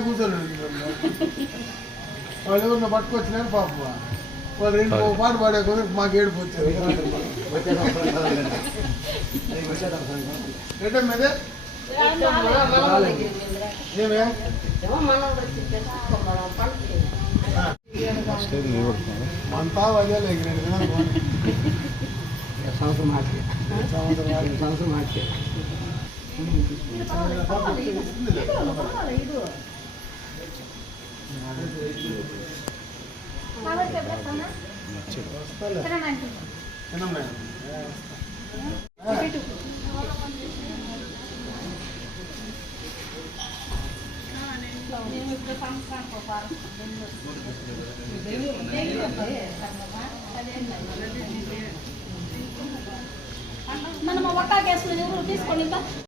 కూర్చోలేదు వాళ్ళు ఎవరిన పట్టుకొచ్చినారు పాప వాళ్ళు రెండు పాట పాడే కొద్ది మాకు ఏడుపు వచ్చారు రేటే మీదే ఏమే మనతా వదిలేదు సంవత్సరం మార్చి సంవత్సరం మార్చి మనం ఒక్క కేసులు తీసుకోండి ఇంకా